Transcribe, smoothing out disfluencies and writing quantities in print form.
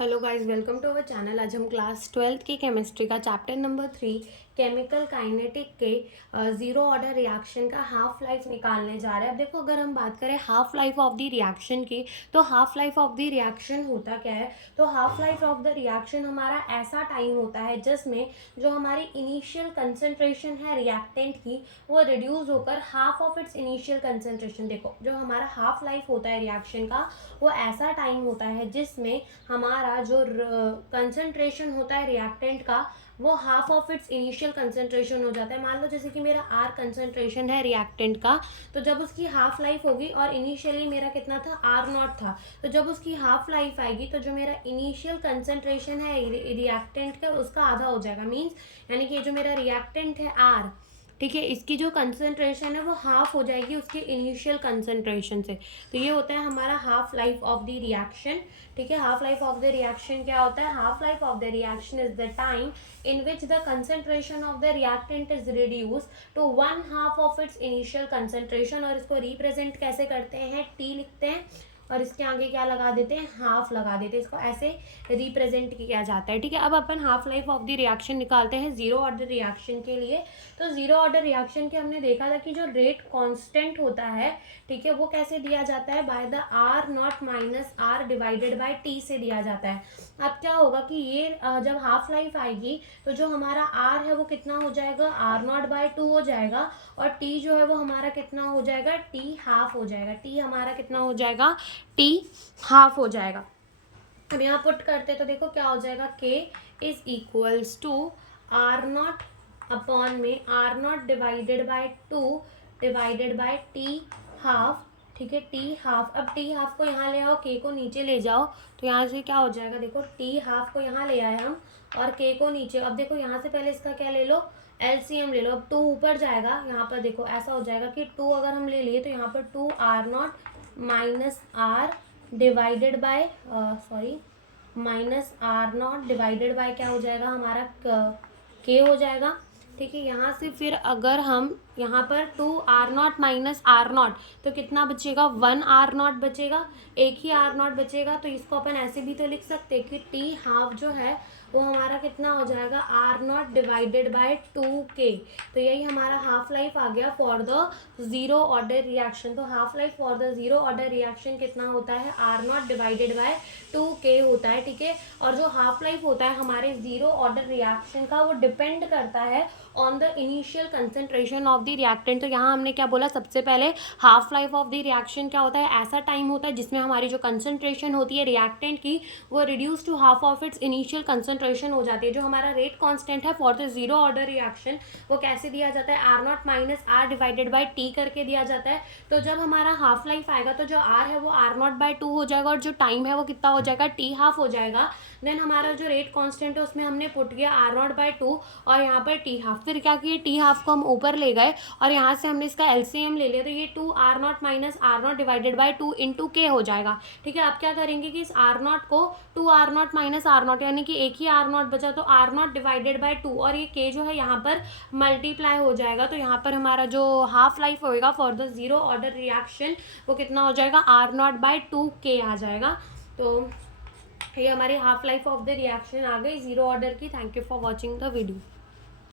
Hello guys, welcome to our channel. आज हम class 12th की केमिस्ट्री का चैप्टर नंबर 3 केमिकल काइनेटिक के ज़ीरो ऑर्डर रिएक्शन का हाफ लाइफ निकालने जा रहे हैं। अब देखो, अगर हम बात करें half life of the reaction की, तो half life of the reaction होता क्या है? तो half life of the reaction हमारा ऐसा टाइम होता है जिसमें जो हमारी इनिशियल कंसंट्रेशन है रिएक्टेंट की, वो रिड्यूस होकर half of its initial concentration. देखो, जो हमारा हाफ लाइफ होता है रिएक्शन का, वो ऐसा टाइम होता है जिसमें हमारा जो कंसंट्रेशन होता है रिएक्टेंट का, वो half of its initial concentration हो जाता है। मान लो जैसे कि मेरा आर कंसंट्रेशन है रिएक्टेंट का, तो जब उसकी हाफ लाइफ होगी, और इनिशियली मेरा कितना था, आर नॉट था, तो जब उसकी हाफ लाइफ आएगी तो जो मेरा इनिशियल कंसंट्रेशन है रिएक्टेंट का, उसका आधा हो जाएगा। मीन्स यानी कि जो मेरा रिएक्टेंट है आर, ठीक है, इसकी जो कंसंट्रेशन है वो हाफ हो जाएगी उसके इनिशियल कंसंट्रेशन से। तो ये होता है हमारा half life of the reaction. ठीक है, half life of the reaction क्या होता है? Half life of the reaction is the time in which the concentration of the reactant is reduced to one half of its initial concentration। और इसको represent कैसे करते हैं? T लिखते हैं और इसके आगे क्या लगा देते हैं? हाफ लगा देते हैं। इसको ऐसे रिप्रेजेंट किया जाता है। ठीक है, अब अपन half life of the reaction निकालते हैं जीरो ऑर्डर रिएक्शन के लिए। तो जीरो ऑर्डर रिएक्शन के हमने देखा था कि जो रेट कांस्टेंट होता है, ठीक है, वो कैसे दिया जाता है? By the R naught minus R divided by T से दिया जाता है। अब क्या होगा कि ये जब हाफ लाइफ आएगी तो जो हमारा आर है वो कितना हो जाएगा? आर नॉट बाय 2 हो जाएगा, और टी जो है वो हमारा कितना हो जाएगा? टी हाफ हो जाएगा। टी हमारा कितना हो जाएगा? टी हाफ हो जाएगा। अब यहाँ पुट करते तो देखो क्या हो जाएगा? K is equals to R naught upon में R naught divided by 2 divided by t half. ठीक है, टी हाफ। अब टी हाफ को यहाँ ले आओ, के को नीचे ले जाओ, तो यहाँ से क्या हो जाएगा? देखो, टी हाफ को यहाँ ले आए हम और के को नीचे। अब देखो, यहाँ से पहले इसका क्या ले लो? एलसीएम ले लो। अब 2 ऊपर जाएगा, यहाँ पर देखो ऐसा हो जाएगा कि 2 अगर हम ले लिए तो यहाँ पर 2 R naught minus R divided by minus R naught divided by क्या हो जाएगा हमारा? के हो जाएगा। ठीक है, यहाँ से फिर अगर हम यहाँ पर 2 R naught minus R naught, तो कितना बचेगा? 1 आर नॉट बचेगा, एक ही आर नॉट बचेगा। तो इसको अपन ऐसे भी तो लिख सकते हैं कि टी हाफ जो है वो हमारा कितना हो जाएगा? R naught divided by 2k। तो यही हमारा हाफ लाइफ आ गया for the zero order reaction. तो half life for the zero order reaction कितना होता है? R naught divided by 2k होता है। ठीक है, और जो हाफ लाइफ होता है हमारे जीरो ऑर्डर रिएक्शन का, वो डिपेंड करता है on the initial concentration of the reactant. तो यहाँ हमने क्या बोला? सबसे पहले half life of the reaction क्या होता है? ऐसा टाइम होता है जिसमें हमारी जो कंसंट्रेशन होती है रिएक्टेंट की, वो reduce to half of its initial concentration हो जाती है। जो हमारा रेट कांस्टेंट है for the zero order reaction, वो कैसे दिया जाता है? R naught minus R divided by T करके दिया जाता है। तो जब हमारा हाफ लाइफ आएगा तो जो आर है वो आर नॉट बाय 2 हो जाएगा, और जो टाइम है वो कितना हो जाएगा? टी हाफ हो जाएगा। देन हमारा जो रेट कांस्टेंट है उसमें हमने पुट किया आर नॉट बाय 2 और यहाँ पर टी हाफ। फिर क्या किए? टी हाफ को हम ऊपर ले गए और यहाँ से हमने इसका एलसीएम ले लिया, तो ये 2 R naught minus R naught divided by 2 into k हो जाएगा। ठीक है, अब क्या करेंगे कि इस आर नॉट को 2 R naught minus R naught, यानी कि एक ही आर नॉट बचा, तो आर नॉट डिवाइडेड बाय 2, और ये के जो है यहाँ पर मल्टीप्लाई हो जाएगा। तो यहाँ पर हमारा जो हाफ लाइफ होएगा for the zero order reaction, वो कितना हो जाएगा? आर नॉट बाय 2k आ जाएगा। तो ये हमारी half life of the reaction आ गई जीरो ऑर्डर की। Thank you for watching the video.